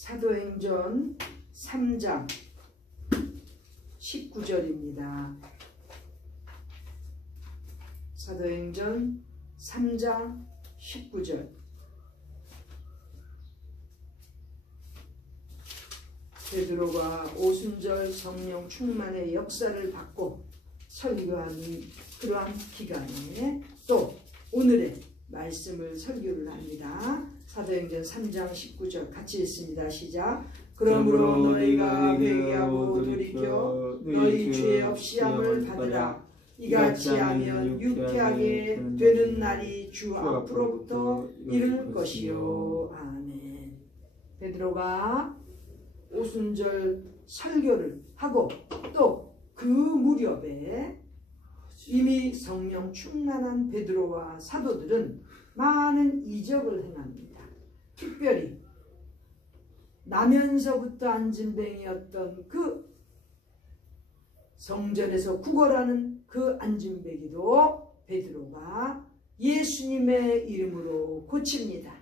사도행전 3장 19절입니다. 사도행전 3장 19절. 베드로가 오순절 성령 충만의 역사를 받고 설교하는 그러한 기간에 또 오늘의 말씀을 설교를 합니다. 사도행전 3장 19절 같이 읽습니다. 시작. 그러므로 너희가 회개하고 돌이켜 너희 죄 없이 함을 받으라. 이같이 하면 유쾌하게 되는 날이 주 앞으로부터 이를 것이요. 아멘. 베드로가 오순절 설교를 하고 또 그 무렵에 이미 성령 충만한 베드로와 사도들은 많은 이적을 행합니다. 특별히 나면서부터 안진뱅이였던 그 성전에서 구걸하는 그 안진뱅이도 베드로가 예수님의 이름으로 고칩니다.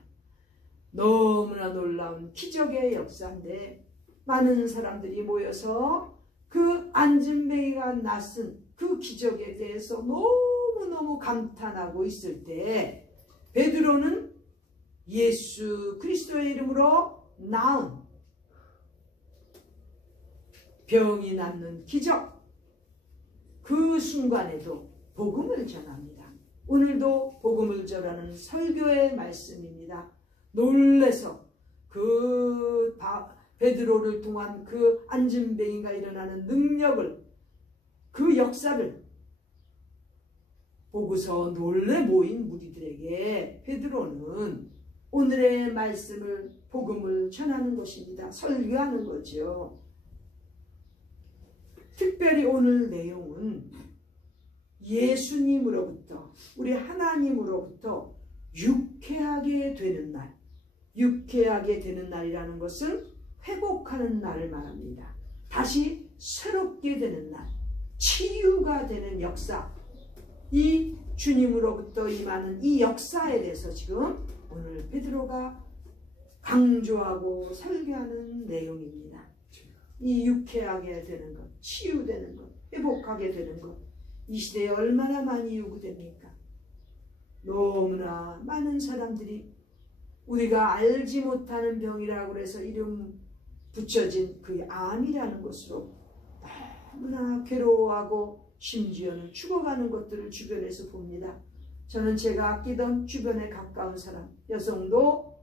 너무나 놀라운 기적의 역사인데 많은 사람들이 모여서 그 안진뱅이가 낯선 그 기적에 대해서 너무너무 감탄하고 있을 때 베드로는 예수 그리스도의 이름으로 나은 병이 낫는 기적, 그 순간에도 복음을 전합니다. 오늘도 복음을 전하는 설교의 말씀입니다. 놀라서 그 베드로를 통한 그 안진뱅이가 일어나는 능력을, 그 역사를 보고서 놀래 모인 무리들에게 베드로는 오늘의 말씀을, 복음을 전하는 것입니다. 설교하는 거죠. 특별히 오늘 내용은 예수님으로부터, 우리 하나님으로부터 유쾌하게 되는 날, 유쾌하게 되는 날이라는 것은 회복하는 날을 말합니다. 다시 새롭게 되는 날, 치유가 되는 역사, 이 주님으로부터 임하는 이 역사에 대해서 지금 오늘 베드로가 강조하고 설교하는 내용입니다. 이 유쾌하게 되는 것, 치유되는 것, 회복하게 되는 것, 이 시대에 얼마나 많이 요구됩니까? 너무나 많은 사람들이 우리가 알지 못하는 병이라고 해서 이름 붙여진 그 암이라는 것으로 너무나 괴로워하고 심지어는 죽어가는 것들을 주변에서 봅니다. 저는 제가 아끼던 주변에 가까운 사람, 여성도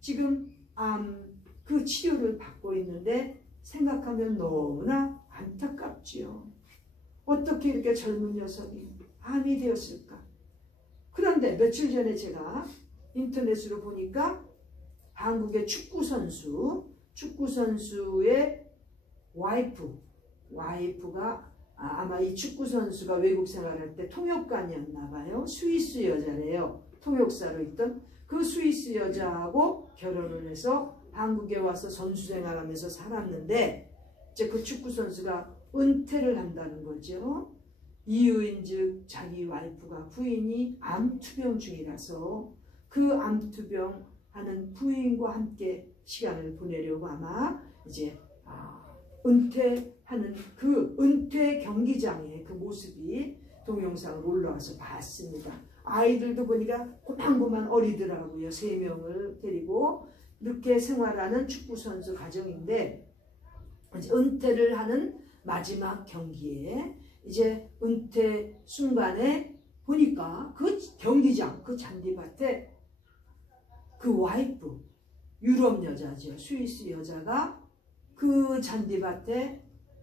지금 암 그 치료를 받고 있는데 생각하면 너무나 안타깝지요. 어떻게 이렇게 젊은 녀석이 암이 되었을까? 그런데 며칠 전에 제가 인터넷으로 보니까 한국의 축구선수의 와이프가 아마 이 축구선수가 외국 생활할 때 통역관이었나 봐요. 스위스 여자래요. 통역사로 있던 그 스위스 여자하고 결혼을 해서 한국에 와서 선수 생활하면서 살았는데 이제 그 축구선수가 은퇴를 한다는 거죠. 이유인즉 자기 와이프가, 부인이 암투병 중이라서 그 암투병 하는 부인과 함께 시간을 보내려고 아마 이제 은퇴하는 그 은퇴 경기장의 그 모습이 동영상으로 올라와서 봤습니다. 아이들도 보니까 고만고만 어리더라고요. 3명을 데리고 이렇게 생활하는 축구선수 가정인데 이제 은퇴를 하는 마지막 경기에 이제 은퇴 순간에 보니까 그 경기장, 그 잔디밭에 그 와이프, 유럽 여자죠. 스위스 여자가 그 잔디밭에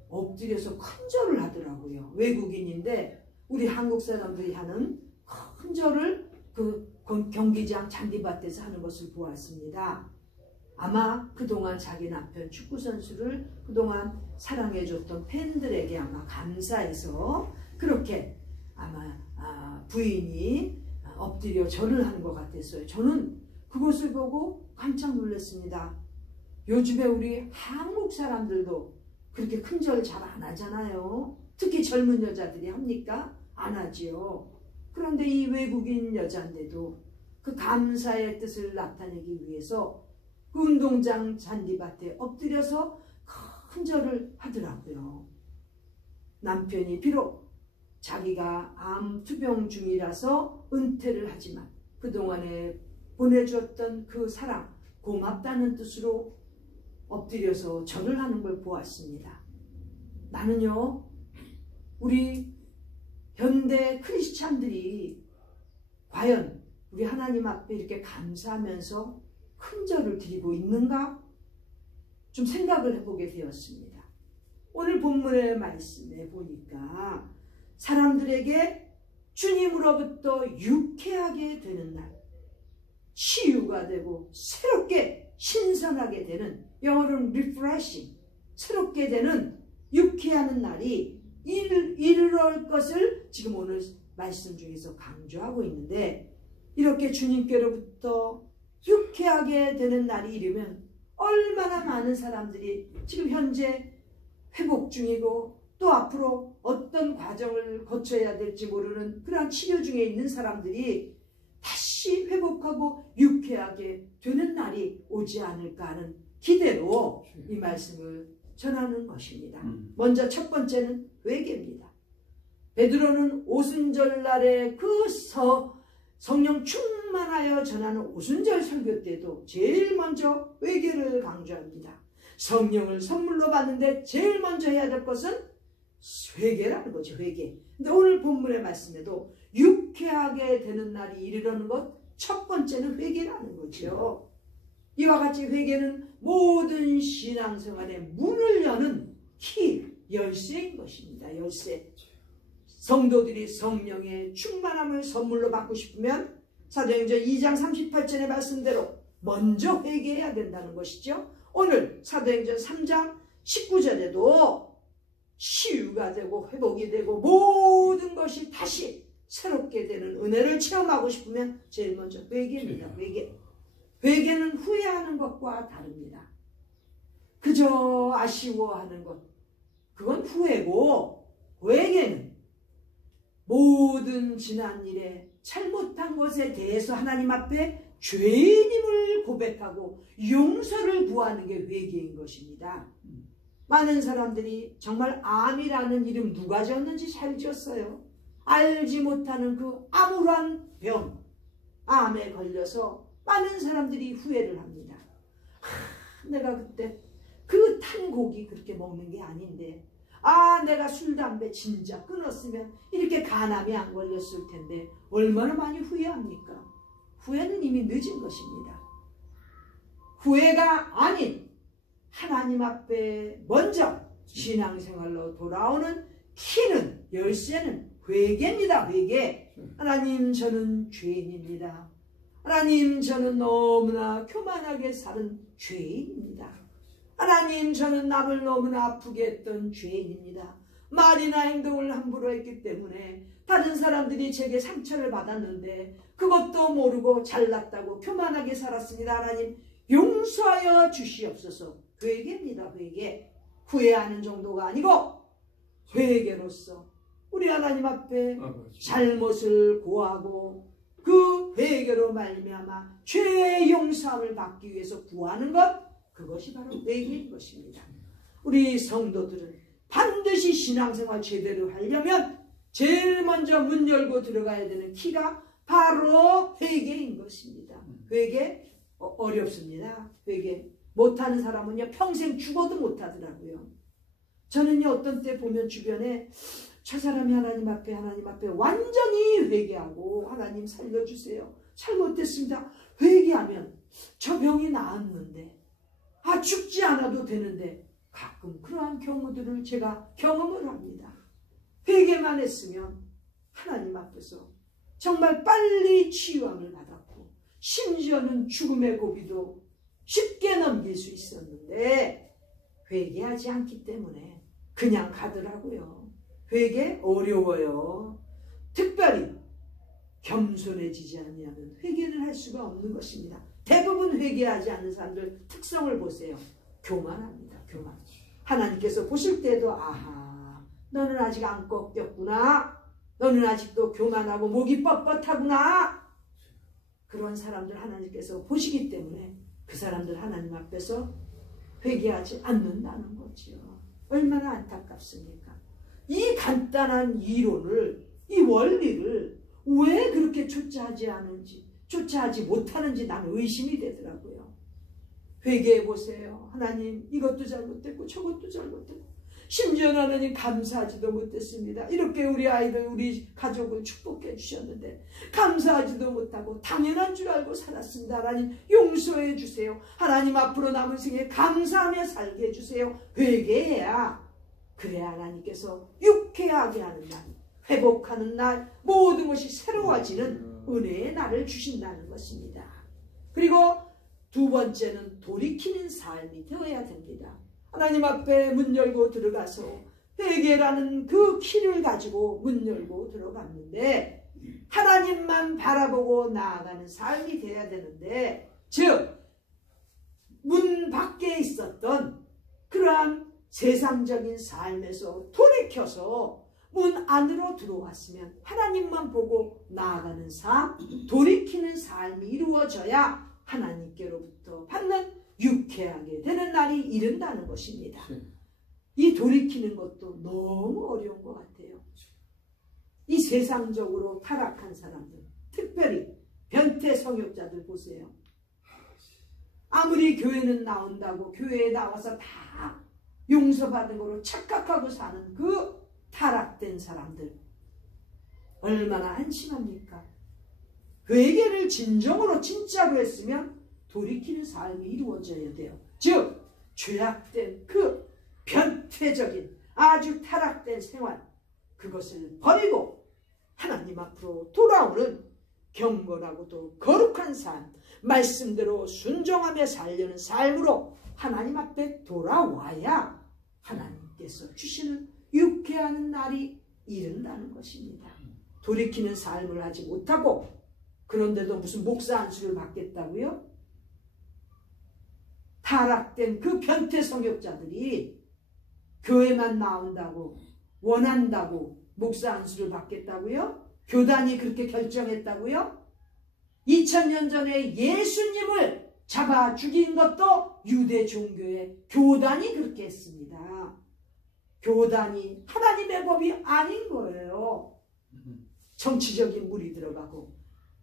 엎드려서 큰 절을 하더라고요. 외국인인데 우리 한국 사람들이 하는 큰 절을 그 경기장 잔디밭에서 하는 것을 보았습니다. 아마 그동안 자기 남편 축구선수를 그동안 사랑해줬던 팬들에게 아마 감사해서 그렇게 아마 부인이 엎드려 절을 하는 것 같았어요. 저는 그것을 보고 깜짝 놀랐습니다. 요즘에 우리 한국 사람들도 그렇게 큰 절 잘 안 하잖아요. 특히 젊은 여자들이 합니까? 안 하지요. 그런데 이 외국인 여자인데도 그 감사의 뜻을 나타내기 위해서 그 운동장 잔디밭에 엎드려서 큰 절을 하더라고요. 남편이 비록 자기가 암 투병 중이라서 은퇴를 하지만 그동안에 보내주었던 그 사랑, 고맙다는 뜻으로 엎드려서 절을 하는 걸 보았습니다. 나는요, 우리 현대 크리스찬들이 과연 우리 하나님 앞에 이렇게 감사하면서 큰 절을 드리고 있는가? 좀 생각을 해보게 되었습니다. 오늘 본문의 말씀에 보니까 사람들에게 주님으로부터 유쾌하게 되는 날, 치유가 되고 새롭게 신선하게 되는, 영어로는 refreshing, 새롭게 되는 유쾌하는 날이 이르러 것을 지금 오늘 말씀 중에서 강조하고 있는데, 이렇게 주님께로부터 유쾌하게 되는 날이 이르면 얼마나 많은 사람들이 지금 현재 회복 중이고 또 앞으로 어떤 과정을 거쳐야 될지 모르는 그런 치료 중에 있는 사람들이 다시 회복하고 유쾌하게 되는 날이 오지 않을까 하는 기대로 이 말씀을 전하는 것입니다. 먼저 첫 번째는 회개입니다. 베드로는 오순절날에 그 성령 충만하여 전하는 오순절 설교 때도 제일 먼저 회개를 강조합니다. 성령을 선물로 받는데 제일 먼저 해야 될 것은 회개라는 거죠. 회개. 근데 오늘 본문의 말씀에도 유쾌하게 되는 날이 이르려는 것, 첫 번째는 회개라는 거죠. 이와 같이 회개는 모든 신앙생활의 문을 여는 키, 열쇠인 것입니다. 열쇠. 성도들이 성령의 충만함을 선물로 받고 싶으면 사도행전 2장 38절의 말씀대로 먼저 회개해야 된다는 것이죠. 오늘 사도행전 3장 19절에도 치유가 되고 회복이 되고 모든 것이 다시 새롭게 되는 은혜를 체험하고 싶으면 제일 먼저 회개입니다. 회개. 회개는 후회하는 것과 다릅니다. 그저 아쉬워하는 것, 그건 후회고, 회개는 모든 지난 일에 잘못한 것에 대해서 하나님 앞에 죄인임을 고백하고 용서를 구하는 게 회개인 것입니다. 많은 사람들이 정말 암이라는 이름 누가 지었는지 잘 지었어요. 알지 못하는 그 암울한 병, 암에 걸려서 많은 사람들이 후회를 합니다. 내가 그때 그 탄 고기 그렇게 먹는 게 아닌데, 내가 술, 담배 진짜 끊었으면 이렇게 간암이 안 걸렸을 텐데 얼마나 많이 후회합니까? 후회는 이미 늦은 것입니다. 후회가 아닌 하나님 앞에 먼저 신앙생활로 돌아오는 키는, 열쇠는 회개입니다. 회개. 하나님, 저는 죄인입니다. 하나님, 저는 너무나 교만하게 사는 죄인입니다. 하나님, 저는 남을 너무나 아프게 했던 죄인입니다. 말이나 행동을 함부로 했기 때문에 다른 사람들이 제게 상처를 받았는데 그것도 모르고 잘났다고 교만하게 살았습니다. 하나님, 용서하여 주시옵소서. 회개입니다. 회개. 후회하는 정도가 아니고 회개로서 우리 하나님 앞에 잘못을 고하고 그 회개로 말미암아 죄의 용서함을 받기 위해서 구하는 것, 그것이 바로 회개인 것입니다. 우리 성도들은 반드시 신앙생활 제대로 하려면 제일 먼저 문 열고 들어가야 되는 키가 바로 회개인 것입니다. 회개 어렵습니다. 회개 못하는 사람은요 평생 죽어도 못하더라고요. 저는요 어떤 때 보면 주변에 저 사람이 하나님 앞에 완전히 회개하고 하나님 살려주세요. 잘못됐습니다. 회개하면 저 병이 나았는데 죽지 않아도 되는데 가끔 그러한 경우들을 제가 경험을 합니다. 회개만 했으면 하나님 앞에서 정말 빨리 치유함을 받았고 심지어는 죽음의 고비도 쉽게 넘길 수 있었는데 회개하지 않기 때문에 그냥 가더라고요. 회개 어려워요. 특별히 겸손해지지 않으면 회개를 할 수가 없는 것입니다. 대부분 회개하지 않는 사람들 특성을 보세요. 교만합니다. 교만. 하나님께서 보실 때도 아하, 너는 아직 안 꺾였구나. 너는 아직도 교만하고 목이 뻣뻣하구나. 그런 사람들 하나님께서 보시기 때문에 그 사람들 하나님 앞에서 회개하지 않는다는 거죠. 얼마나 안타깝습니까? 이 간단한 이론을, 이 원리를 왜 그렇게 쫓아하지 못하는지 나는 의심이 되더라고요. 회개해 보세요. 하나님, 이것도 잘못됐고 저것도 잘못됐고, 심지어 하나님 감사하지도 못했습니다. 이렇게 우리 아이들, 우리 가족을 축복해 주셨는데 감사하지도 못하고 당연한 줄 알고 살았습니다. 하나님 용서해 주세요. 하나님 앞으로 남은 생에 감사하며 살게 해주세요. 회개해야, 그래야 하나님께서 유쾌하게 하는 날, 회복하는 날, 모든 것이 새로워지는 은혜의 날을 주신다는 것입니다. 그리고 두 번째는 돌이키는 삶이 되어야 됩니다. 하나님 앞에 문 열고 들어가서 회개라는 그 키를 가지고 문 열고 들어갔는데 하나님만 바라보고 나아가는 삶이 되어야 되는데, 즉 문 밖에 있었던 그러한 세상적인 삶에서 돌이켜서 문 안으로 들어왔으면 하나님만 보고 나아가는 삶, 돌이키는 삶이 이루어져야 하나님께로부터 받는 유쾌하게 되는 날이 이른다는 것입니다. 이 돌이키는 것도 너무 어려운 것 같아요. 이 세상적으로 타락한 사람들, 특별히 변태 성욕자들 보세요. 아무리 교회는 나온다고 교회에 나와서 다 용서받은 거로 착각하고 사는 그 타락된 사람들, 얼마나 한심합니까? 회개를 진정으로 진짜로 했으면 돌이키는 삶이 이루어져야 돼요. 즉 죄악된 그 변태적인 아주 타락된 생활, 그것을 버리고 하나님 앞으로 돌아오는 경건하고도 거룩한 삶, 말씀대로 순종하며 살려는 삶으로 하나님 앞에 돌아와야 하나님께서 주시는 유쾌한 날이 이른다는 것입니다. 돌이키는 삶을 하지 못하고 그런데도 무슨 목사 안수를 받겠다고요? 타락된 그 변태 성욕자들이 교회만 나온다고, 원한다고 목사 안수를 받겠다고요? 교단이 그렇게 결정했다고요? 2000년 전에 예수님을 잡아 죽인 것도 유대 종교의 교단이 그렇게 했습니다. 교단이 하나님의 법이 아닌 거예요. 정치적인 물이 들어가고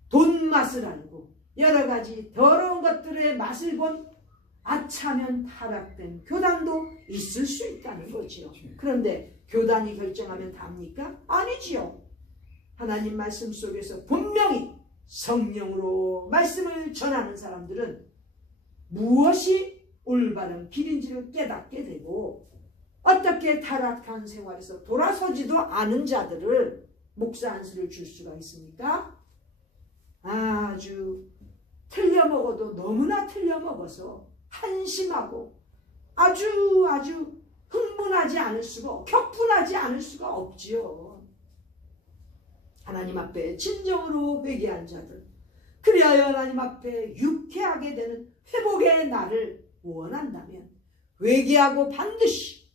돈 맛을 알고 여러 가지 더러운 것들의 맛을 본 아차면 타락된 교단도 있을 수 있다는 거지요. 그런데 교단이 결정하면 답니까? 아니지요. 하나님 말씀 속에서 분명히 성령으로 말씀을 전하는 사람들은 무엇이 올바른 길인지를 깨닫게 되고, 어떻게 타락한 생활에서 돌아서지도 않은 자들을 목사 안수를 줄 수가 있습니까? 아주 틀려먹어도 너무나 틀려먹어서 한심하고 아주 흥분하지 않을 수가, 격분하지 않을 수가 없지요. 하나님 앞에 진정으로 회개한 자들, 그리하여 하나님 앞에 유쾌하게 되는 회복의 날을 원한다면 회개하고 반드시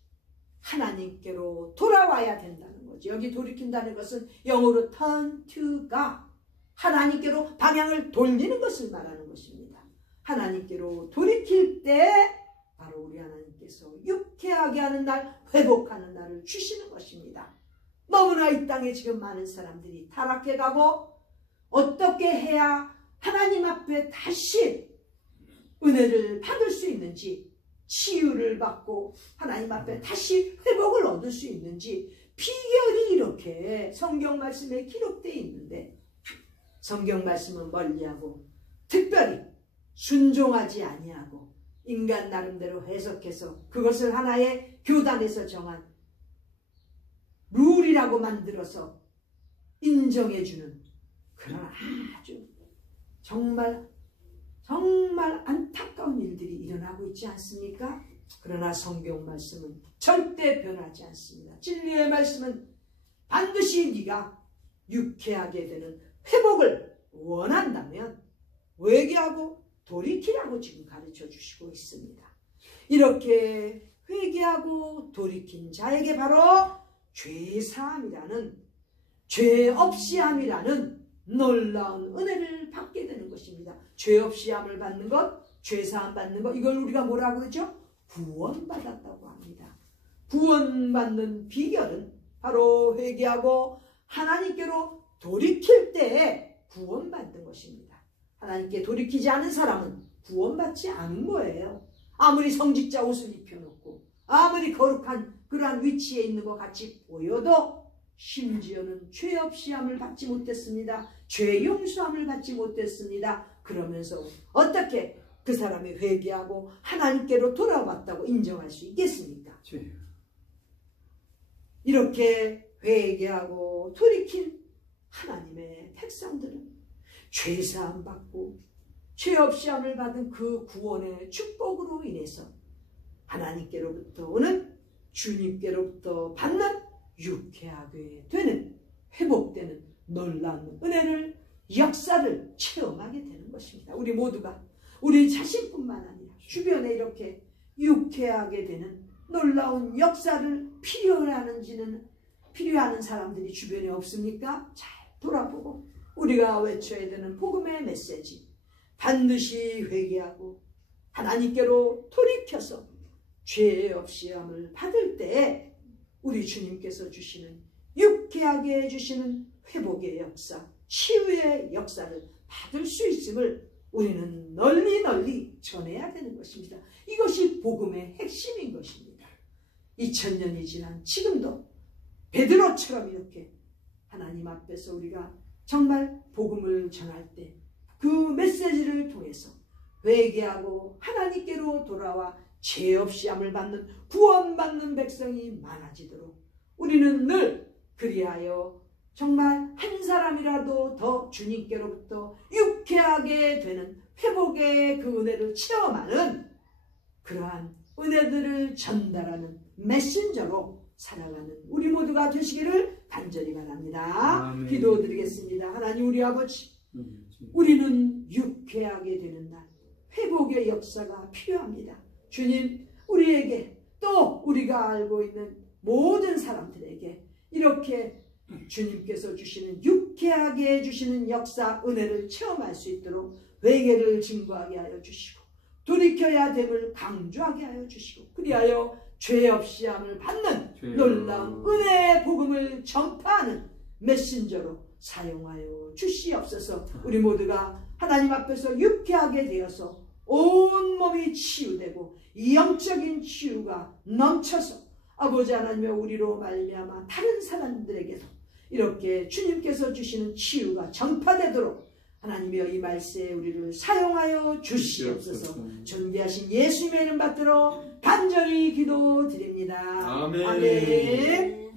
하나님께로 돌아와야 된다는 거죠. 여기 돌이킨다는 것은 영어로 turn to God, 하나님께로 방향을 돌리는 것을 말하는 것입니다. 하나님께로 돌이킬 때 바로 우리 하나님께서 유쾌하게 하는 날, 회복하는 날을 주시는 것입니다. 너무나 이 땅에 지금 많은 사람들이 타락해가고 어떻게 해야 하나님 앞에 다시 은혜를 받을 수 있는지, 치유를 받고 하나님 앞에 다시 회복을 얻을 수 있는지 비결이 이렇게 성경 말씀에 기록되어 있는데, 성경 말씀은 멀리하고 특별히 순종하지 아니하고 인간 나름대로 해석해서 그것을 하나의 교단에서 정한 룰이라고 만들어서 인정해주는 그런 아주 정말 안타까운 일들이 일어나고 있지 않습니까? 그러나 성경 말씀은 절대 변하지 않습니다. 진리의 말씀은 반드시 네가 유쾌하게 되는 회복을 원한다면 회개하고 돌이키라고 지금 가르쳐 주시고 있습니다. 이렇게 회개하고 돌이킨 자에게 바로 죄사함이라는, 죄 없이 함이라는 놀라운 은혜를 받게 되는 것입니다. 죄 없이 함을 받는 것, 죄사함 받는 거, 이걸 우리가 뭐라고 그러죠? 구원받았다고 합니다. 구원받는 비결은 바로 회개하고 하나님께로 돌이킬 때 구원받는 것입니다. 하나님께 돌이키지 않은 사람은 구원받지 않은 거예요. 아무리 성직자 옷을 입혀놓고 아무리 거룩한 그러한 위치에 있는 것 같이 보여도 심지어는 죄 없이 함을 받지 못했습니다. 죄 용서함을 받지 못했습니다. 그러면서 어떻게 그 사람이 회개하고 하나님께로 돌아왔다고 인정할 수 있겠습니까? 이렇게 회개하고 돌이킨 하나님의 백성들은 죄사함 받고 죄 없이 함을 받은 그 구원의 축복으로 인해서 하나님께로부터 오는 주님께로부터 받는 유쾌하게 되는 회복되는 놀라운 은혜를 역사를 체험하게 되는 것입니다. 우리 모두가 우리 자신뿐만 아니라 주변에 이렇게 유쾌하게 되는 놀라운 역사를 필요하는 사람들이 주변에 없습니까? 잘 돌아보고 우리가 외쳐야 되는 복음의 메시지, 반드시 회개하고 하나님께로 돌이켜서 죄 없이 함을 받을 때 우리 주님께서 주시는 유쾌하게 해주시는 회복의 역사, 치유의 역사를 받을 수 있음을 우리는 널리 전해야 되는 것입니다. 이것이 복음의 핵심인 것입니다. 2000년이 지난 지금도 베드로처럼 이렇게 하나님 앞에서 우리가 정말 복음을 전할 때 그 메시지를 통해서 회개하고 하나님께로 돌아와 죄 없이 함을 받는 구원받는 백성이 많아지도록 우리는 늘 그리하여 정말 한 사람이라도 더 주님께로부터 유쾌하게 되는 회복의 그 은혜를 체험하는 그러한 은혜들을 전달하는 메신저로 살아가는 우리 모두가 되시기를 간절히 바랍니다. 아멘. 기도드리겠습니다. 하나님 우리 아버지, 우리는 유쾌하게 되는 날 회복의 역사가 필요합니다. 주님, 우리에게 또 우리가 알고 있는 모든 사람들에게 이렇게 주님께서 주시는 유쾌하게 해주시는 역사 은혜를 체험할 수 있도록 회개를 증거하게 하여 주시고 돌이켜야 됨을 강조하게 하여 주시고 그리하여 죄 없이 함을 받는 놀라운 은혜의 복음을 전파하는 메신저로 사용하여 주시옵소서. 우리 모두가 하나님 앞에서 유쾌하게 되어서 온 몸이 치유되고 영적인 치유가 넘쳐서 아버지 하나님의 우리로 말미암아 다른 사람들에게도 이렇게 주님께서 주시는 치유가 전파되도록 하나님이여 이 말씀에 우리를 사용하여 주시옵소서. 존귀하신 예수님의 이름 받들어 간절히 기도드립니다. 아멘. 아멘.